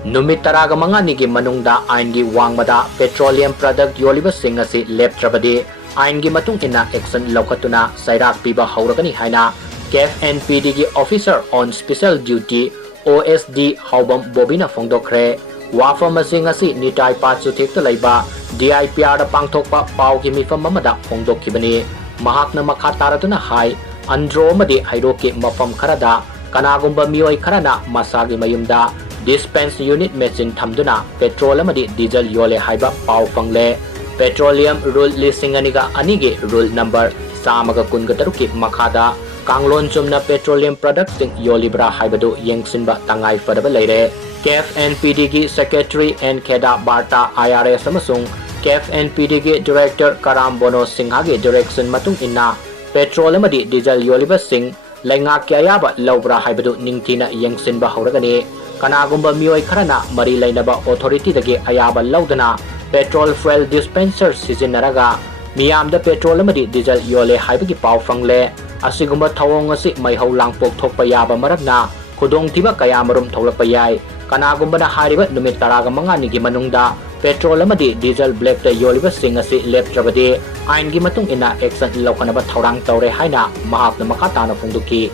Numit taraga mga Nigi Manungda Aingi Wangmada Petroleum Product Yolliba Singasi Leptrabadi Aingi Matung ina action Laukatuna Sairak Piba Hauragani Haina KFNPD gi Officer on Special Duty OSD Haubam Bobina Fongdokre Wafam Singasi Nitai Patsu Tekta Laiba DIPR da Pangtokpa Pau Gimifam Mamada Fongdokibani Mahakna Makataratuna Hai Andro Madi Hairoki Mafam Karada Kanagumba Mioi Karana Masagi Mayumda Dispense Unit Machine Thamduna Petrol Amadi Diesel Yole Haiba Pau Fangle Petroleum Rule Lisinganiga Anigi Rule Number Samaga Kungataruki Makada Kanglon Sumna Petroleum Products Ting Yolliba Haibadu Yengsinba Tangai Fadaba Lere KFNPD gi Secretary and Keda Barta IRS Amasung KFNPD gi Director Karambono Singhagi Direction Matung Inna Petrol Amadi Diesel Yolliba Singh Lainga Kyayaba Laubra Haibadu Ningtina Yengsinba Hauragani Kanagumba Mioi Karana Mari Lainaba Authority dagi Ayaba Laudana Petrol Fuel Dispenser Sizinaraga Miyam da Petrol Amadi Diesel Yole Haibagi Pau Fangle Asigumba Tawong Asi Maihau Langpok Thokpa Yaba Maragna Kudong Tiba Kayamarum Tholakpa Yai Kanagumba na hariba Numit taraga mga Nigi Manungda Petrol Amadi Diesel Blackta Yolliba Singasi Leptrabadi Aingi Matung ina action Laukanaba Thaurang Taure Haina Mahak na Makatana Fungduki